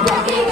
Água,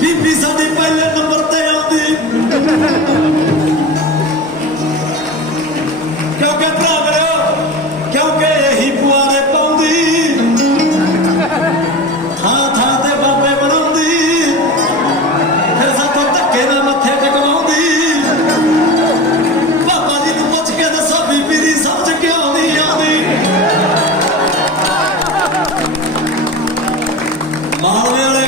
ਬੀਬੀ ਸਾਡੀ ਪਹਿਲੇ ਨੰਬਰ ਤੇ ਆਉਂਦੀ। Mario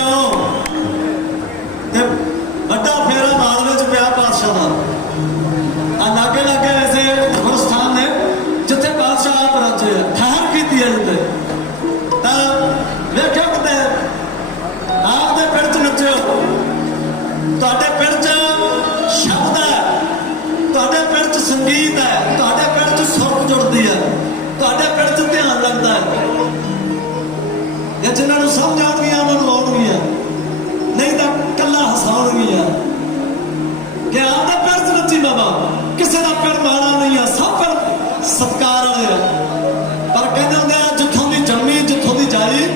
ਜਾਂ ਜਿਨ੍ਹਾਂ ਨੂੰ ਸਮਝ ਆਉਣ ਵੀ ਆ ਉਹਨਾਂ ਨੂੰ ਲਾਉਣ ਵੀ ਆ। ਨਹੀਂ ਤਾਂ ਕੱਲਾ ਹਸਾਉਣ ਵੀ ਆ ਕਿ ਆਦਾ ਪੈਰ ਸੁਣਤੀ ਬਾਬਾ, ਕਿਸੇ ਦਾ ਪੈਰ ਮਾੜਾ ਨਹੀਂ ਆ, ਸਭ ਪੈਰ ਸਤਕਾਰ ਵਾਲੇ ਆ। ਪਰ ਕਹਿੰਦੇ ਹੁੰਦੇ ਆ, ਜਿੱਥੋਂ ਦੀ ਜੰਮੀ, ਜਿੱਥੋਂ ਦੀ ਜਾਈ